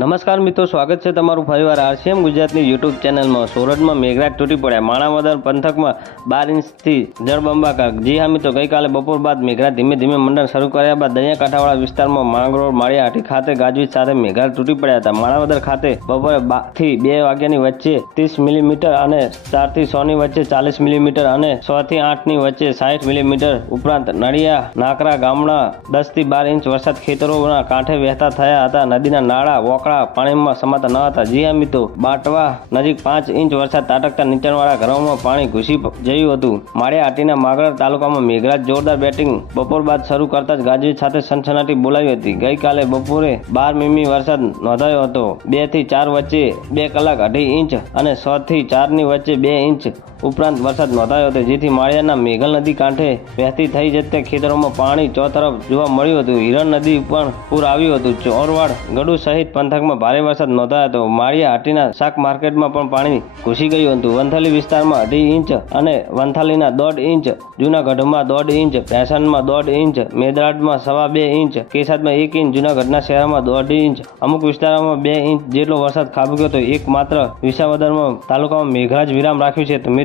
નમસ્કાર મિત્રો, સ્વાગત છે તમારું ફરીવાર આરસીએમ ગુજરાતની યુટ્યુબ ચેનલમાં. સુરતમાં મેઘરાજ તૂટી પડ્યા. માણાવદર પંથકમાં બાર ઇંચથી જળબંબાકાર જી હા મિત્રો, ગઈકાલે બપોર બાદ મેઘરાજ ધીમે ધીમે મંડળ શરૂ કર્યા બાદ દરિયાકાંઠાવાળા વિસ્તારમાં માંગરોળ માળિયાહાટી ખાતે ગાજવીજ સાથે મેઘરાજ તૂટી પડ્યા હતા. માણાવદર ખાતે બપોરે થી બે વાગ્યાની વચ્ચે ત્રીસ મિલીમીટર અને ચારથી સોની વચ્ચે ચાલીસ મિલીમીટર અને સોથી આઠની વચ્ચે સાઠ મિલીમીટર ઉપરાંત નડિયા નાકરા ગામના દસથી બાર ઇંચ વરસાદ ખેતરોના કાંઠે વહેતા થયા હતા. નદીના નાળા વોકળા પાણીમાં સમાતા ન હતા. જી હા મિત્રો, બાટવા નજીક પાંચ ઇંચ વરસાદ તાટકતા નીચાણવાળા ઘરોમાં પાણી ઘૂસી જયું હતું. માળિયાહાટીના માગર તાલુકામાં મેઘરાજ જોરદાર બેટિંગ બપોર બાદ શરૂ કરતા જ ગાજવીજ સાથે સનસનાટી બોલાવી હતી. ગઈકાલે બપોરે બાર મીમી વરસાદ નોંધાયો હતો. બેથી ચાર વચ્ચે બે કલાક અઢી ઇંચ અને છ થી ચારની વચ્ચે બે ઇંચ ઉપરાંત વરસાદ નોંધાયો હતો, જેથી માળિયાના મેઘલ નદી કાંઠે વહેતી થઈ જતા ખેતરોમાં પાણી ચોતરફ જોવા મળ્યું હતું. હિરણ નદી પણ પૂર આવ્યું હતું. ચોરવાડ, ગડુ સહિત પંથકમાં ભારે વરસાદ નોંધાયો હતો. માળિયા હાટીના શાક માર્કેટમાં પણ પાણી ઘૂસી ગયું હતું. વંથલી વિસ્તારમાં અઢી ઇંચ અને વંથાલીના દોઢ ઇંચ, જૂનાગઢમાં દોઢ ઇંચ, ભેસાણમાં દોઢ ઇંચ, મેદરાડમાં સવા બે ઇંચ, કેસાદમાં એક ઇંચ, જૂનાગઢના શહેરમાં દોઢ ઇંચ. અમુક વિસ્તારોમાં બે ઇંચ જેટલો વરસાદ ખાબક્યો હતો. એક માત્ર વિસાવદરમાં તાલુકામાં મેઘરાજ વિરામ રાખ્યું છે. તો